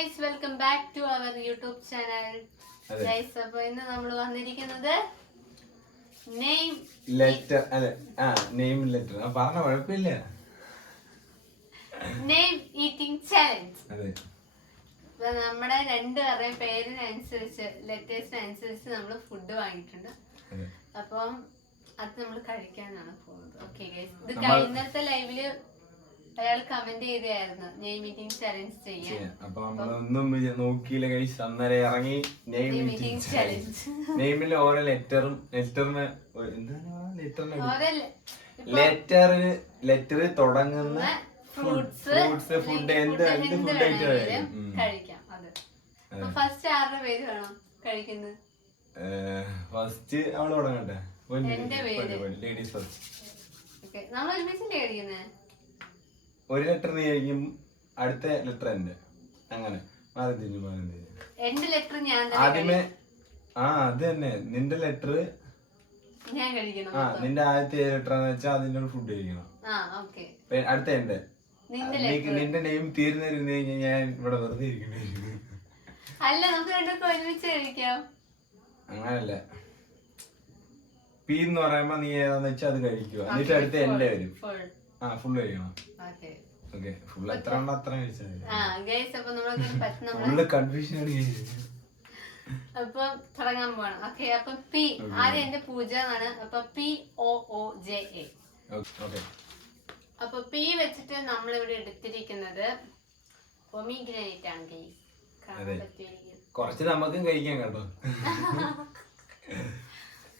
Guys welcome back to our YouTube channel. Guys അപ്പോൾ ഇന്ന് നമ്മൾ വന്നിരിക്കുന്നത് നെയിം ലെറ്റർ നെയിം ലെറ്റർ പറഞ്ഞ കുഴപ്പമില്ല. Name eating challenge. അതെ, അപ്പൊ നമ്മുടെ രണ്ടുപേരുടെയും പേരിനനുസരിച്ച് ലെറ്റേഴ്സിനനുസരിച്ച് നമ്മൾ ഫുഡ് വാങ്ങിയിട്ടുണ്ട്. അപ്പം അത് നമ്മൾ കഴിക്കാനാണ് പോകുന്നത്. ഓക്കെ ഗൈസ്, ഇത് കഴിഞ്ഞത്തെ ലൈവില് അയാൾ കമന്റ് ചെയ്തായിരുന്നു നെയിം മീറ്റിംഗ് ചലഞ്ച് ചെയ്യാൻ. അപ്പൊ നമ്മളൊന്നും നോക്കിയില്ല ഗൈസ്, അന്നേരം ഇറങ്ങി നെയിം മീറ്റിംഗ് ചലഞ്ച്. നെയിമില് ഓരോ ലെറ്ററിന് ലെറ്റർ തുടങ്ങുന്ന ഫ്രൂട്ട്സ് ഫുഡ് എന്ത് ഫുഡ് ഐറ്റം കഴിക്കാം. അത് ഫസ്റ്റ് ആരുടെ പേര് വേണം കഴിക്കുന്നത്? ഫസ്റ്റ് അവള് തുടങ്ങട്ടെ. എന്റെ പേര് ലേഡീസ് ഫസ്റ്റ്. നമ്മൾ ഒരുമിച്ചല്ലേ കഴിക്കുന്നത്? ഒരു ലെറ്റർ നീ കഴിക്കും, അടുത്ത ലെറ്റർ എന്റെ, അങ്ങനെ മാറി തിരിഞ്ഞു. എന്റെ ലെറ്റർ ഞാൻ ആദ്യമേ അത് തന്നെ നിന്റെ ലെറ്റർ ഞാൻ കഴിക്കണം. നിന്റെ ആദ്യത്തെ ലെറ്റർ എന്ന് വെച്ചാൽ അതിന്റെ ഫുഡ് കഴിക്കണം. അടുത്ത എന്റെ. നിന്റെ നെയിം തീർന്നിരുന്നു കഴിഞ്ഞാൽ ഞാൻ ഇവിടെ വെറുതെ ഇരിക്കണ്ടേ. അല്ല, നമുക്ക് രണ്ടൊക്കെ ഒരുമിച്ച് കഴിക്കാം. അങ്ങനല്ല, പി എന്ന് പറയുമ്പോ നീ ഏതാന്ന് വെച്ചാൽ അത് കഴിക്കുക, എന്നിട്ട് അടുത്ത എന്റെ വരും. ഫുള്ള് കഴിക്കണം. ഓക്കെ, ഫുള്ള് എത്ര ഉണ്ടോ അത്ര കഴിച്ചാൽ കൺഫ്യൂഷൻ ആണ്. അപ്പൊ തുടങ്ങാൻ പോവാണ്. ഓക്കെ, അപ്പൊ പി ആദ്യം എന്റെ പൂജ എന്നാണ്. അപ്പൊ POOJA. അപ്പൊ പി വെച്ചിട്ട് നമ്മളിവിടെ എടുത്തിരിക്കുന്നത് പൊമിഗ്രാനൈറ്റ് ആണ് ഗൈസ്. കുറച്ച് നമുക്കും കഴിക്കാൻ കേട്ടോ.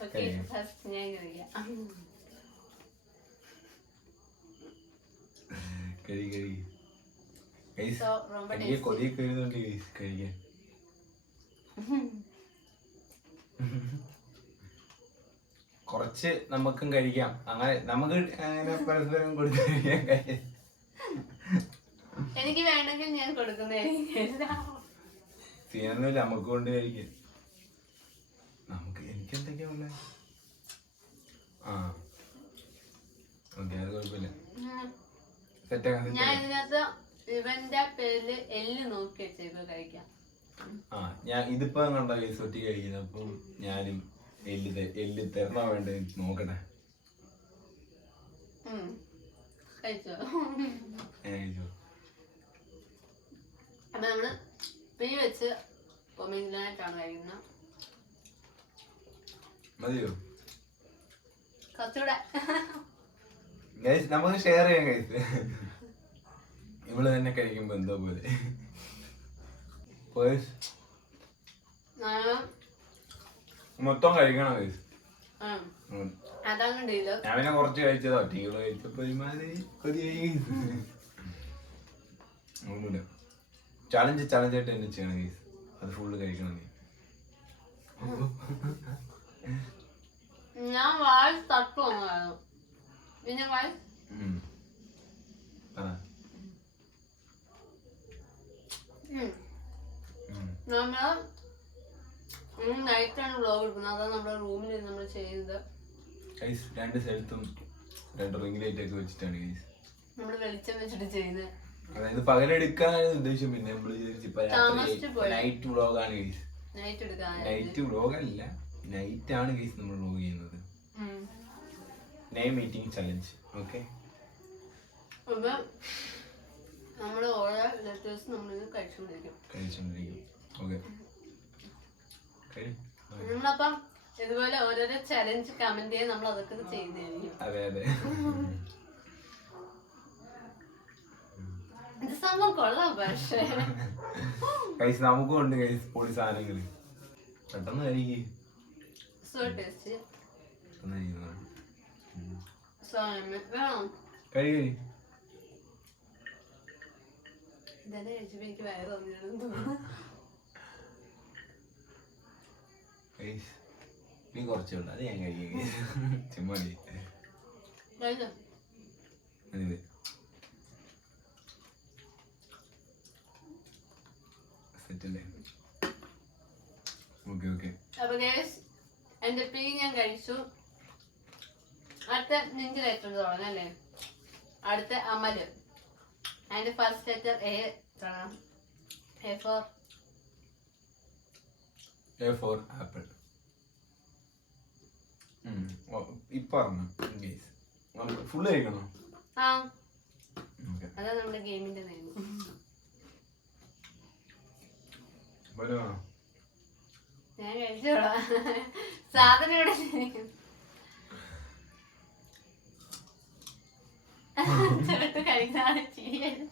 ഓക്കെ, ഫസ്റ്റ് ഞാൻ കഴിക്കാം. കൊതിയൊക്കെ എഴുതുന്നുണ്ട് കഴിക്കാൻ. കുറച്ച് നമുക്കും കഴിക്കാം, അങ്ങനെ നമുക്ക് അങ്ങനെ പരസ്പരം കൊടുത്ത് കഴിക്കാൻ. എനിക്ക് വേണമെങ്കിൽ ഞാൻ കൊടുക്കുന്നതായിരിക്കും. നമുക്ക് കൊണ്ട് കഴിക്കാൻ. നമുക്ക് എനിക്ക് എന്തൊക്കെയാ ഉള്ളത്? ഓക്കെ, അത് കുഴപ്പമില്ല. ഞാൻ ഇതിനകത്ത് ഇവന്റെ പേരില് എല്ല് നോക്കി വെച്ചേക്കോ കഴിക്കാം. ഞാൻ ഇതിപ്പോ കണ്ട കേസ് ഒറ്റ കഴിക്കുന്നത്. അപ്പം ഞാനും എല്ല് തരണോ വേണ്ട നോക്കട്ടെ. കഴിച്ചോ? അപ്പൊ നമ്മള് പീ വെച്ച് പൊമിഗ്രാനൈറ്റാണ് കഴിക്കുന്നത്. മതിയോ? കുറച്ചുകൂടെ നമുക്ക് ഷെയർ ചെയ്യാൻ കഴിച്ചു. ഇവള് തന്നെ കഴിക്കുമ്പോ എന്തോ പോലെ. മൊത്തം കഴിക്കണം കഴിച്ചു. ഞാൻ പിന്നെ കുറച്ച് കഴിച്ചതോ, ഒറ്റയ്ക്കുള്ള കഴിച്ചപ്പോ ഒന്നുമില്ല. ചലഞ്ചായിട്ട് തന്നെ ചെയ്യണം കേസ്. അത് ഫുള്ള് കഴിക്കണം നീ. ഞാൻ വാഴ തട്ടു വന്നായിരുന്നു. പിന്നെ വാഴ നമ്മള് നൈറ്റാണ് വ്ലോഗ് എടുക്കുന്നത്. അതാണ് നമ്മുടെ റൂമിൽ നമ്മൾ ചെയ്യുന്നത്. രണ്ട് സ്ഥലത്തും രണ്ട് റിംഗ് ലൈറ്റ് ഒക്കെ വെച്ചിട്ടാണ് ഗൈസ് നമ്മള് വെളിച്ചം വെച്ചിട്ട് ചെയ്യുന്നത്. അതായത് പകലെടുക്കാനാണ് ഉദ്ദേശം. പിന്നെ നമ്മള് നൈറ്റ് വ്ലോഗാണ് ഗൈസ്. നൈറ്റ് വ്ലോഗ് അല്ല, നൈറ്റ് ആണ് ഗൈസ് നമ്മൾ വ്ലോഗ് ചെയ്യുന്നത്. Name meeting challenge. ഓക്കെ, നമ്മള് ഓരോ ലെറ്റേഴ്സ് നമ്മളിത് കഴിച്ചുകൊണ്ടിരിക്കും. ഓക്കെ, നമ്മളപ്പം ഇതുപോലെ ഓരോരോ ചലഞ്ച് കമന്റ് ചെയ്യാൻ നമ്മൾ അതൊക്കെ ചെയ്യുന്നതായിരിക്കും. അതെ അതെ, ഇത് സംഭവം കൊള്ളാം. പക്ഷേ കൈസ് നമുക്കും ഉണ്ട് കൈസ് പൊളി സാധനങ്ങള്. പെട്ടെന്ന് കഴിക്കും. എനിക്ക് വയറ് തോന്നിയാണെന്ന് തോന്നുന്നു. നീ കുറച്ചുണ്ട്, അത് ഞാൻ കഴിക്കും. ചുമ്മാ സെറ്റല്ലേ? Okay okay. അപ്പൊ ഗൈസ്, എന്റെ പീ ഞാൻ കഴിച്ചു. അടുത്ത നിന്റെ ലെറ്റർ തുടങ്ങാം അല്ലേ? അടുത്ത അമല്. അതിന്റെ first letter A A for apple. ഇപ്പൊ ഫുള്ള് കഴിക്കണോ? ആ അതാ നമ്മുടെ ഗെയിമിന്റെ നിയമം. ഞാൻ കഴിച്ചോളാം. സാധനം ഇവിടെ ചെറുത്ത് കഴിച്ചാണ് ചിരിയത്.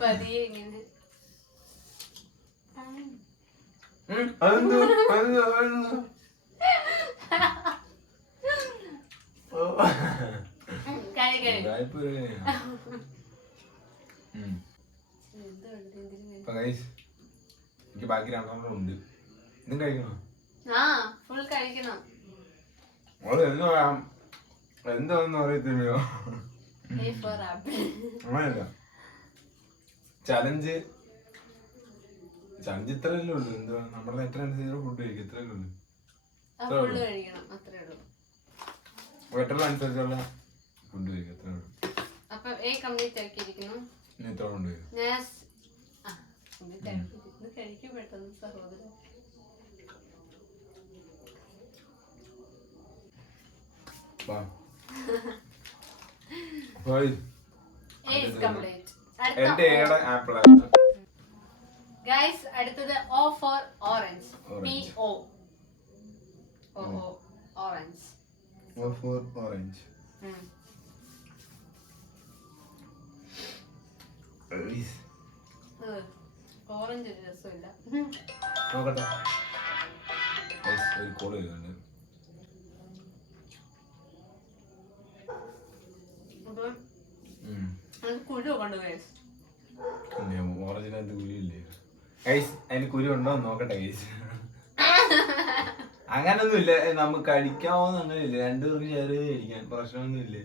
പതിയെ ഇങ്ങനെ എനിക്ക് ബാക്കി 2 ഉണ്ട്. ഇതും കഴിക്കണോ? ആ ഫുൾ കഴിക്കണം. എന്താന്ന് അറിയത്തില്ലയോ? അങ്ങനെയല്ല, ചലഞ്ച് ഇത്രയല്ലേ ഉള്ളു. എന്തുവാ നമ്മുടെ ലെറ്റർ അനുസരിച്ച് ഫുഡ് കഴിക്കും. ഇത്രയല്ലേ ഉള്ളു. ലെറ്റർ അനുസരിച്ചുള്ള ഫുഡ് കഴിക്കും. അത്രേ ഉള്ളു. അപ്പൊ A കംപ്ലീറ്റ് ആക്കിയിരിക്കുന്നു. ഇനി എത്ര കൊണ്ട് വരും? കഴിക്കും പെട്ടെന്ന് സഹോദരൻ. ഗൈസ് അടുത്തത് O for orange. PO. Orange. O for orange. Orange ഒരു രസമില്ല. നോക്കട്ടെ. ഒരു കോള് വരുന്നുണ്ട്. കുരു കൊണ്ട് ഗൈസ്. ഓറഞ്ചിനകത്ത് കുരുയില്ലേ ഗൈസ്? അതിന് കുരു ഉണ്ടോ നോക്കട്ടെ ഗൈസ്. അങ്ങനൊന്നും ഇല്ല, നമുക്ക് അടിക്കാവോന്ന് അങ്ങനെയില്ല. 2 പേർക്ക് ഷെയർ ചെയ്ത് കഴിക്കാൻ പ്രശ്നമൊന്നും ഇല്ല.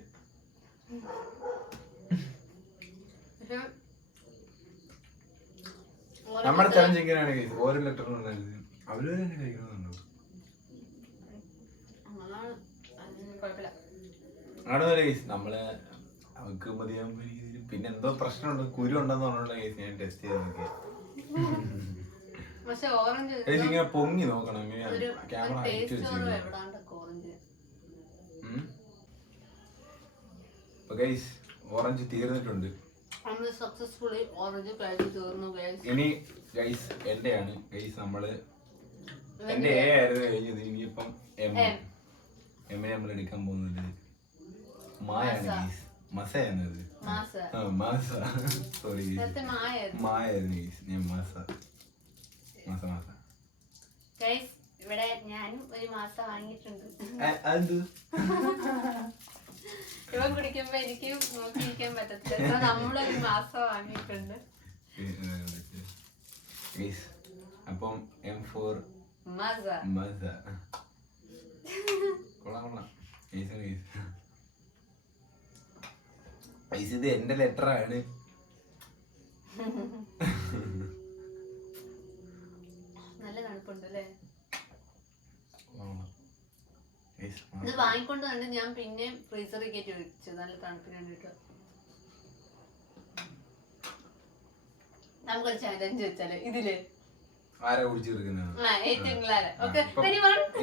നമ്മുടെ ചലഞ്ച് എങ്ങനെയാണ് ഗൈസ്? ഓരോ ലെറ്റർ അവര് തന്നെ കഴിക്കണമെന്നുണ്ടോ? ആണല്ലേ ഗൈസ്? നമ്മള് അവർക്ക് മതിയാകുമ്പോ രീതിയിൽ പിന്നെ എന്തോ പ്രശ്നമുണ്ട്, കുരു ഉണ്ടെന്ന് പറഞ്ഞുള്ള കേസ് ഞാൻ ടെസ്റ്റ് ചെയ്ത് നോക്കി. ഇങ്ങനെ പൊങ്ങി നോക്കണം. ക്യാമറ ഓറഞ്ച് തീർന്നിട്ടുണ്ട്. ഇനി ഗൈസ് എന്റെയാണ് ഗൈസ്. നമ്മള് എന്റെ A ആയിരുന്നു കഴിഞ്ഞത്. ഇനിയിപ്പം എം നമ്മൾ എടുക്കാൻ പോകുന്നത് മായാണ് ഗൈസ്. മസയാണത്. മാസ സോറി മായായിരുന്നു ഗൈസ്. ഞാൻ മാസ. ഇവിടെ ഞാനും ഒരു മാസം വാങ്ങിയിട്ടുണ്ട്. അത് ഇവൻ കുടിക്കുമ്പോ എനിക്ക് നോക്കിയിരിക്കാൻ പറ്റത്തില്ല. നമ്മളൊരു മാസം വാങ്ങിയിട്ടുണ്ട്. അപ്പം M for മസ. കൊള്ളാം. ഇത് എന്റെ ലെറ്റർ ആണ്. നല്ല തണുപ്പുണ്ട് അല്ലേ? ഇത് വാങ്ങിക്കൊണ്ട് കണ്ട് ഞാൻ പിന്നെ ഫ്രീസറിൽ കയറ്റി വെച്ചു നല്ല തണുപ്പിന് വേണ്ടിട്ട്. നമുക്കൊരു ചലഞ്ച് വെച്ചാല് ഇതില് ആരാ കുടിച്ചെടുക്കുന്നത്?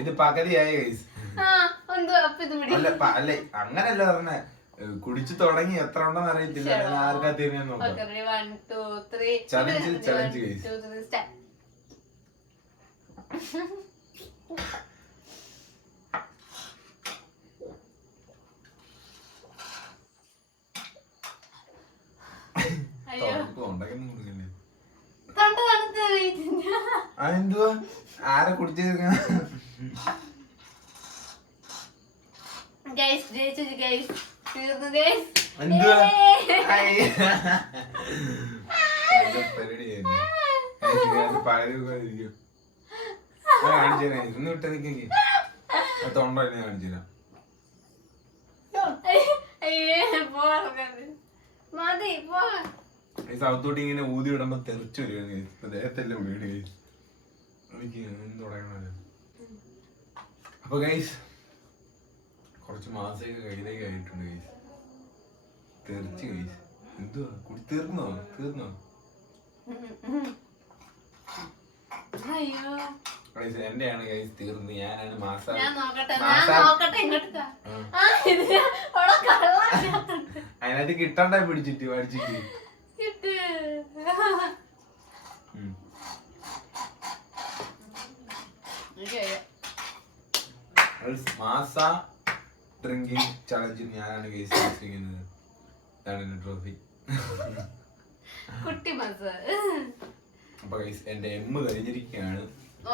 ഇത് പകുതിയായി ഗൈസ്. അല്ല അങ്ങനല്ല പറഞ്ഞ, കുടിച്ചു തുടങ്ങി എത്ര ഉണ്ടെന്ന് അറിയത്തില്ല. ആർക്കാ തീരുമാനം നോക്കാം. Challenge guys. അതെന്തുവാ? ആരെ കുടിച്ചെടുക്കാൻ? ഇന്ന് വിട്ട നിക്കെങ്കിൽ തൊണ്ട കാണിച്ചുതരാം. ഈ സൗത്തോട്ട് ഇങ്ങനെ ഊതി വിടുമ്പോ തെറിച്ചു വരിക. ദേഹത്തെല്ലാം വീട് ഗൈസ്. എനിക്ക് തുടങ്ങണല്ലോ. അപ്പൊ ഗൈസ് കുറച്ച് മാസമൊക്കെ കയ്യിലേക്ക് ആയിട്ടുണ്ട് ഗൈസ്. തെറിച്ച് ഗൈസ്. എന്തുവാ തീർന്നോ? അയ്യോ എന്റെയാണ് ഗൈസ് തീർന്ന്. ഞാനാണ് ഞാൻ നോക്കട്ടെ ഇങ്ങോട്ട് താ. ആ, ഇത് അവിടെ കള്ളം അതിനകത്തുണ്ട്. അതിനകത്ത് കിട്ടണ്ടേ പിടിച്ചിട്ട് പഠിച്ചിട്ട്. കിട്ട്. മാസ ഡ്രിങ്കിങ് ചലഞ്ചിൽ ഞാനാണ് ഗൈസ് മത്സരിക്കുന്നത്. ഇതാണ് എന്റെ ട്രോഫി. കുട്ടി മസ. അപ്പൊ ഗൈസ് എന്റെ എം കഴിഞ്ഞിരിക്കുകയാണ്.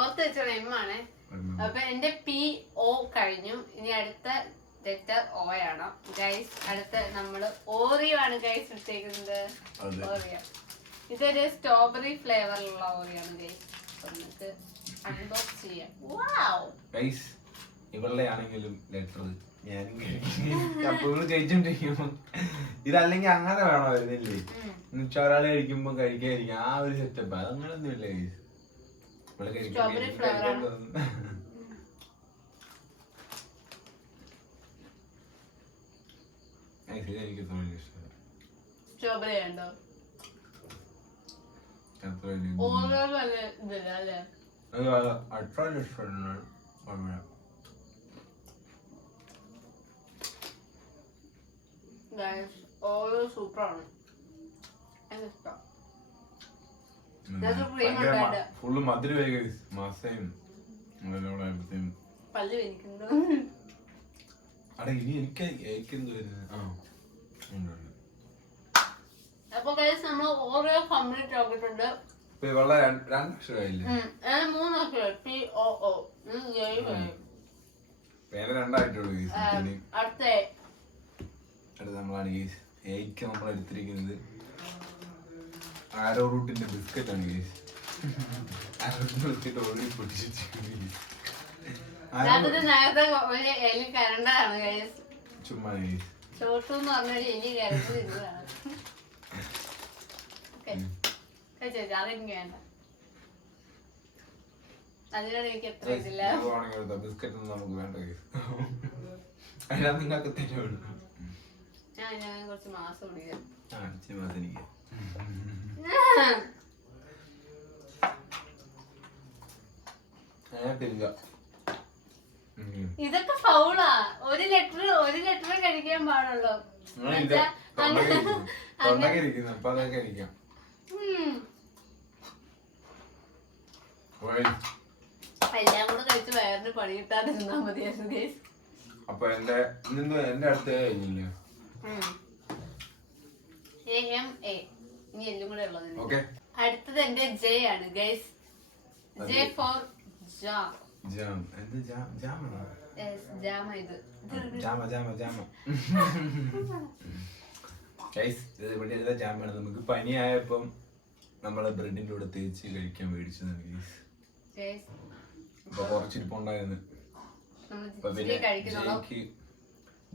ഓർത്ത് വെച്ചോളെ എമ്മാണ്. അപ്പൊ എന്റെ PO കഴിഞ്ഞു. ഇനി അടുത്ത ലെറ്റർ O ആണ് ഗൈസ്. അടുത്ത നമ്മള് ഓറിയോ ആണ് ഗൈസ് എടുത്തേക്കുന്നത്. ഓറിയോ ഇതൊരു സ്ട്രോബെറി ഫ്ലേവറിലുള്ള ഓറിയോ ആണ് ഗൈസ്. നമുക്ക് അൺബോക്സ് ചെയ്യാം. ഗൈസ് ഇവളുടെ ആണെങ്കിലും ലെറ്റർ ഞാനും കഴിച്ചോണ്ടിരിക്കുമ്പോ ഇതല്ലെങ്കിൽ അങ്ങനെ വേണോ വരുന്നില്ലേ? എന്നുവെച്ചാൽ ഒരാള് കഴിക്കുമ്പോ കഴിക്കാതിരിക്കും. ആ ഒരു സെറ്റപ്പ് അതങ്ങനൊന്നും ഇല്ല ഗൈസ്. സ്ട്രോബെറി ഫ്ലേവർ ആണ്. എനിക്ക് സ്ട്രോബെറി ഉണ്ടോ? ഓരോ നല്ല ഇതില്ല അല്ലേ? ഓരോ സൂപ്പറാണ്. എനിക്കിഷ്ടം. ഫുള്ള് മധുരമായി ഗൈസ്. മാസയും പല്ല് വലിക്കുന്നു. അടെ ഇനി എനിക്കെന്ത് അപ്പൊ ഗൈസ് നമ്മൾ ഓരോ കംപ്ലീറ്റ് ആക്കിയിട്ടുണ്ട്. വളരെ 2 അക്ഷരമായില്ലേ? 3 അക്ഷരം POO. പേര് 2 ആയിട്ടുള്ളൂ ഗൈസ്. അടുത്ത നമ്മളാണ് ഗൈസ്. എയ്ക്ക് നമ്മൾ എടുത്തിരിക്കുന്നത് ആരോ റൂട്ടിന്റെ ബിസ്ക്കറ്റ് ആണ് ഗൈസ്. ബിസ്ക്കറ്റ് ഓൾറെഡി പൊട്ടിച്ചിരിക്കുന്നു. ചുമ്മാ ഗൈസ്. ചോട്ടൂന്ന് പറഞ്ഞൊരു എലി കരണ്ട് ഇതാണ്. അതെനിക്ക് വേണ്ട. അതിനോട് എനിക്ക് എത്ര ഇതില്ല. ബിസ്ക്കറ്റ് ഒന്നും നമുക്ക് വേണ്ട ഗൈസ്. അതിനകത്ത് നിങ്ങൾക്ക് തരുള്ളൂ. ഞാൻ കുറച്ച് മാസം കുടിക്കാം. ഇതൊക്കെ ഫൗളാ. ഒരു ലെറ്റർ കഴിക്കാൻ പാടുള്ളൂ. എല്ലാം കൂടെ കഴിച്ച് വയറിന് പണി കിട്ടാതിരുന്നാ മതിയായിരുന്നു ഗൈസ്. അപ്പൊ എന്റെ അടുത്ത് കഴിഞ്ഞില്ലേ? AMA. ഇനി എല്ലാം കൂടെ ഉള്ളത്. അടുത്തത് എന്റെ J ആണ് ഗൈസ്. J for jam. ജാമ ഇത്. ജാമാണ്. നമുക്ക് പനിയായപ്പം നമ്മള് ബ്രെഡിന്റെ കൂടെ തേച്ച് കഴിക്കാൻ മേടിച്ചതാണ് ഗൈസ്. അപ്പൊ കുറച്ചിരിപ്പുണ്ടായിരുന്നു.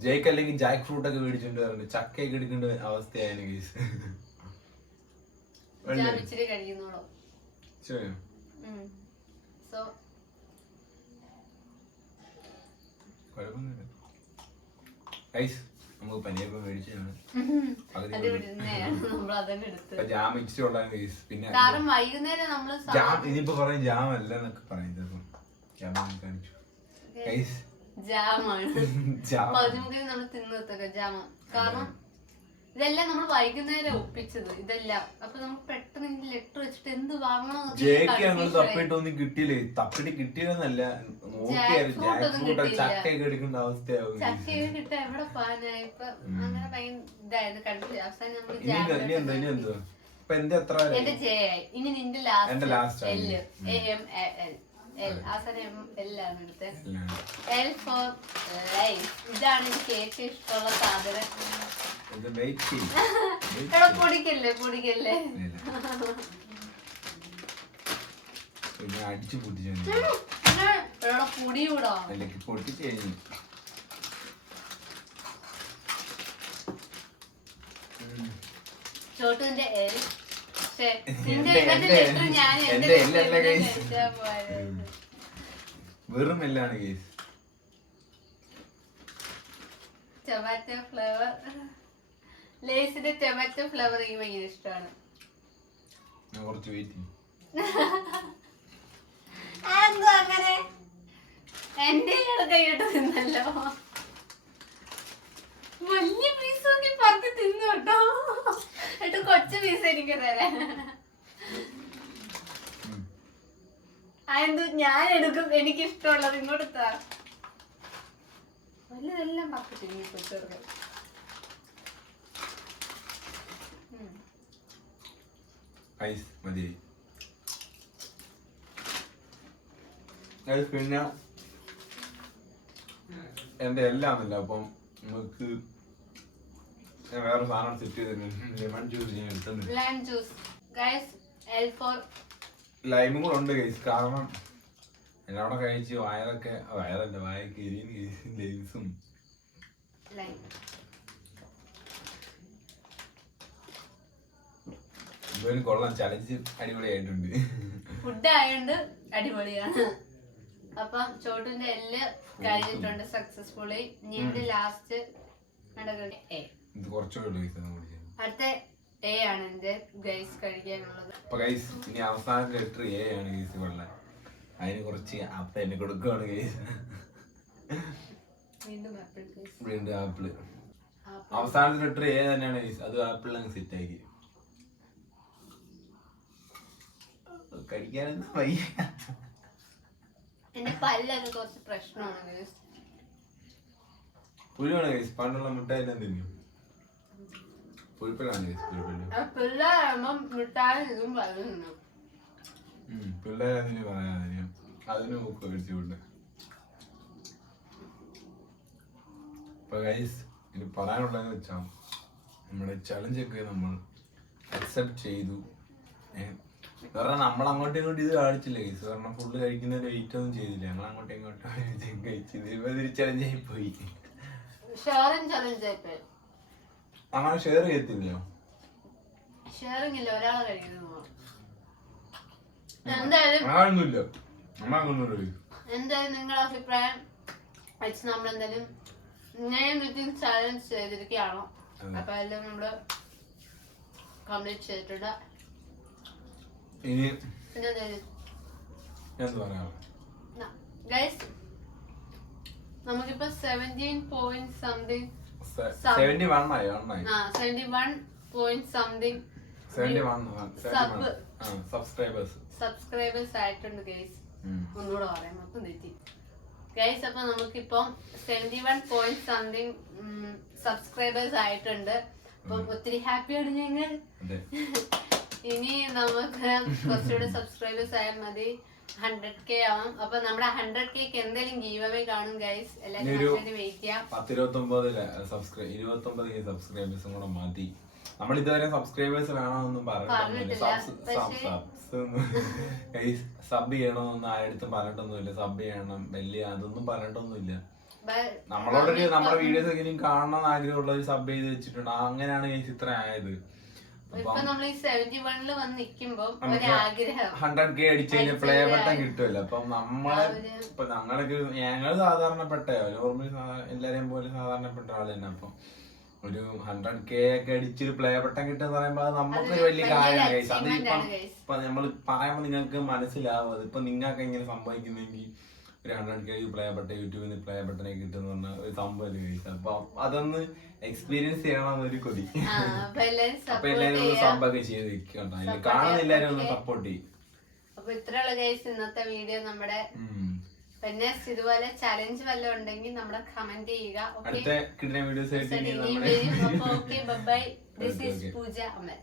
ജയ്ക്ക് അല്ലെങ്കിൽ ജാക്ക് ഫ്രൂട്ട് ഒക്കെ മേടിച്ചോണ്ട് പറഞ്ഞു. ചക്കയൊക്കെ എടുക്കേണ്ട അവസ്ഥയാണ് ഗൈസ്. നമുക്ക് പനിയപ്പം മേടിച്ചാണ്. ജാം ഇച്ചിരി ഉണ്ടായിരുന്നു ഗൈസ്. പിന്നെ ഇനിയിപ്പോ പറയും ജാം അല്ല എന്നൊക്കെ പറയും. ജാം കാണിച്ചു ഗൈസ്. ജാമാണ് നമ്മൾ തിന്നു ജാമ. കാരണം ഇതെല്ലാം നമ്മൾ വൈകുന്നേരം ഒപ്പിച്ചത് ഇതെല്ലാം. അപ്പൊ നമുക്ക് പെട്ടെന്ന് ലെറ്റർ വെച്ചിട്ട് എന്ത് വാങ്ങണോ തപ്പിട്ടൊന്നും കിട്ടിയില്ലേ? തപ്പിട്ട് കിട്ടിയെന്നല്ല ചക്കയൊക്കെ എടുക്കേണ്ട അവസ്ഥയാവും. ചക്കയൊക്കെ കിട്ടാ എവിടെ പോകാനായി? ഇപ്പൊ അങ്ങനെ ഭയങ്കര ഇതായിരുന്നു. കണ്ടില്ല അവസാനം നമ്മള് എന്റെ J ആയി. ഇനി നിന്റെ ലാസ്റ്റ് LAMAL. അവസാനം എല്ലാണ് എടുത്തത്. L for life. ഇതാണ് എനിക്ക് ഏറ്റവും ഇഷ്ടമുള്ള സാധനം. പൊടിക്കല്ലേ അടിച്ചു പൊട്ടിച്ചു പൊടി കൂടോ പൊട്ടിച്ചു കഴിഞ്ഞു. ചോട്ടുവിന്റെ L. വെറും എല്ലാണ് കേസ്. Tomato flavour. ലേസിന്റെ ടൊമാറ്റോ ഫ്ലേവർ എനിക്ക് ഭയങ്കര ഇഷ്ടമാണ്. ഞാൻ കുറച്ച് വെയിറ്റ് ചെയ്യും. അതെന്തോ അങ്ങനെ എന്റെ കൈയിട്ട് തിന്നല്ലോ. വലിയ പീസ് നോക്കി പറഞ്ഞ് തിന്നു കേട്ടോ. എന്നിട്ട് കൊച്ചു പീസ് എനിക്ക് തരാം. അതെന്തോ ഞാൻ എടുക്കും, എനിക്ക് ഇഷ്ടമുള്ളത് ഇങ്ങോട്ട് താ. വലുതെല്ലാം പക്കി തിങ്ങി കൊച്ചെടുക്കും. മതി. പിന്നെ എന്റെ എല്ലാം ഒന്നുമില്ല. അപ്പം നമുക്ക് വേറെ സാധനം സെറ്റ് ചെയ്തിട്ടുണ്ട്. ലെമൺ ജ്യൂസ് ഞാൻ എടുത്തിട്ടുണ്ട്. ലൈമും കൂടെ ഉണ്ട് ഗൈസ്. കാരണം എന്നോടെ കഴിച്ച് വയറല്ല വായക്ക് എരിയും ലൈംസും. എന്തായാലും കൊള്ളാം. ചലഞ്ച് അടിപൊളിയായിട്ടുണ്ട്. ഫുഡ് ആയതുകൊണ്ട് അടിപൊളിയാണ്. അപ്പം ചോട്ടിന്റെ എല്ല് കഴിഞ്ഞിട്ടുണ്ട് സക്സസ്ഫുള്ളി. ഇനി എന്റെ ലാസ്റ്റ് അടുത്ത എ ആണ് എന്റെ ഗൈസ് കഴിക്കാനുള്ളത്. അപ്പൊ ഗൈസ് ഇനി അവസാനത്തെ ലെറ്റർ എ ആണ് ഗൈസ് കൊള്ളാൻ. അതിന് കുറച്ച് ആപ്പിൾ എന്നെ കൊടുക്കുകയാണ് ഗൈസ്. വീണ്ടും ആപ്പിള്. അവസാനത്തെ ലെറ്റർ എ തന്നെയാണ് ഗൈസ്. അത് ആപ്പിളിൽ സെറ്റ് ആക്കി കഴിക്കാനൊന്നും വയ്യ. എന്റെ പല്ലൊക്കെ കുറച്ച് പ്രശ്നമാണ് ഗൈസ്. പുഴുവാണ് ഗൈസ്. പണ്ടുള്ള മിഠായില്ലാം തിന്നും. പുഴുപ്പിലാണ് ഗൈസ്. പിള്ളേരാകുമ്പം മിഠായി ഇതും പല്ലും തിന്നും. പിള്ളേരതിന് പറയാൻ അതിന് മുക്ക് മേടിച്ചുകൊണ്ട്. അപ്പൊ ഗൈസ് ഇനി പറയാനുള്ളതെന്ന് വെച്ചാൽ നമ്മുടെ ചലഞ്ചൊക്കെ നമ്മൾ അക്സെപ്റ്റ് ചെയ്തു. കാരണം നമ്മൾ അങ്ങോട്ടും ഇങ്ങോട്ടും ഇത് കാണിച്ചില്ല ഗൈസ്. കാരണം ഫുള്ള് കഴിക്കുന്നതിന് വെയിറ്റ് ഒന്നും ചെയ്തില്ല. ഞങ്ങൾ അങ്ങോട്ടും ഇങ്ങോട്ടും കഴിച്ചത് ചലഞ്ചായി പോയി. അങ്ങനെ ഷെയർ ചെയ്യത്തില്ലയോ? ഷെയറിംഗ് ഇല്ല, ഒരാളെ കഴിക്കുന്നു. എന്തായാലും നിങ്ങളുടെ അഭിപ്രായം വെച്ച് നമ്മളെന്തായാലും ഞാൻ ചലഞ്ച് ചെയ്തിരിക്കുകയാണോ? അപ്പൊ എല്ലാം നമ്മള് കംപ്ലീറ്റ് ചെയ്തിട്ടുണ്ട്. ഇനി ഗൈസ് നമുക്കിപ്പോ 17 പോയിന്റ് സംതിങ് സബ്സ്ക്രൈബേഴ്സ് ആയിട്ടുണ്ട് ഗൈസ്. ഒന്നുകൂടെ പറയാം, മൊത്തം തെറ്റി ഗൈസ്. അപ്പൊ നമുക്കിപ്പം 71 പോയിന്റ് സംതിങ് സബ്സ്ക്രൈബേഴ്സ് ആയിട്ടുണ്ട്. അപ്പം ഒത്തിരി ഹാപ്പിയാണ് ഞങ്ങൾ. ഇനി നമുക്ക് കുറച്ചുകൂടെ സബ്സ്ക്രൈബേഴ്സ് ആയാൽ മതി. 100K ആവും. അപ്പൊ നമ്മുടെ 100K എന്തെങ്കിലും ഗീവ് അവേ കാണും ഗൈസ്. എല്ലാവരും വെയിറ്റ് ചെയ്യാം. 29 സബ്സ്ക്രൈബേഴ്സും കൂടെ മതി. നമ്മൾ ഇതുവരെ സബ്സ്ക്രൈബേഴ്സ് വേണമെന്നൊന്നും പറഞ്ഞിട്ടില്ല. സബ് ചെയ്യണമെന്നൊന്നും ആരെടുത്തും പറഞ്ഞിട്ടൊന്നുമില്ല. സബ് ചെയ്യണം വലിയ അതൊന്നും പറഞ്ഞിട്ടൊന്നുമില്ല. നമ്മളോടൊരു നമ്മുടെ വീഡിയോസ് ഒക്കെ കാണണം ആഗ്രഹമുള്ളവർ സബ് ചെയ്ത് വെച്ചിട്ടുണ്ട്. അങ്ങനെയാണ് ഗൈസ് ഇത്ര ആയത്. 100K അടിച്ചു കഴിഞ്ഞാൽ പ്ലേ ബട്ടൺ കിട്ടുമല്ലോ. അപ്പം നമ്മളെ ഇപ്പൊ ഞങ്ങള് സാധാരണപ്പെട്ട നോർമലി എല്ലാരെയും പോലെ സാധാരണപ്പെട്ട ആള് തന്നെ. അപ്പം ഒരു 100K ഒക്കെ അടിച്ചൊരു പ്ലേ ബട്ടൺ കിട്ടുന്ന പറയുമ്പോ അത് നമുക്കൊരു വലിയ കാര്യമാണ് ഗൈസ്. അതിപ്പം ഇപ്പൊ നമ്മള് പറയുമ്പോ നിങ്ങൾക്ക് മനസ്സിലാവും. അതിപ്പോ നിങ്ങൾക്ക് എങ്ങനെ സംഭവിക്കുന്നെങ്കിൽ ഒരു 100K പ്ലേ ബട്ടൺ യൂട്യൂബിൽ നിന്ന് പ്ലേ ബട്ടനെ കിട്ടുന്ന പറഞ്ഞ ഒരു സംഭവം ഗൈസ്. അപ്പൊ അതൊന്ന് എക്സ്പീരിയൻസ് ചെയ്യണമെന്നൊരു കൊതി. അപ്പൊ എല്ലാരും ഒന്ന് സംഭവം ചെയ്തിരിക്കണ്ട. കാണുന്ന എല്ലാരും ഒന്ന് സപ്പോർട്ട് ചെയ്യും. അപ്പൊ ഇത്രയുള്ള ഗൈസ് ഇന്നത്തെ വീഡിയോ നമ്മുടെ. പിന്നെ ഇതുപോലെ ചലഞ്ച് വല്ലതും ഉണ്ടെങ്കിൽ നമ്മുടെ കമന്റ് ചെയ്യുക. അടുത്ത കിട്ടുന്ന വീഡിയോസ് ആയിട്ട് bye. This is Pooja Amal.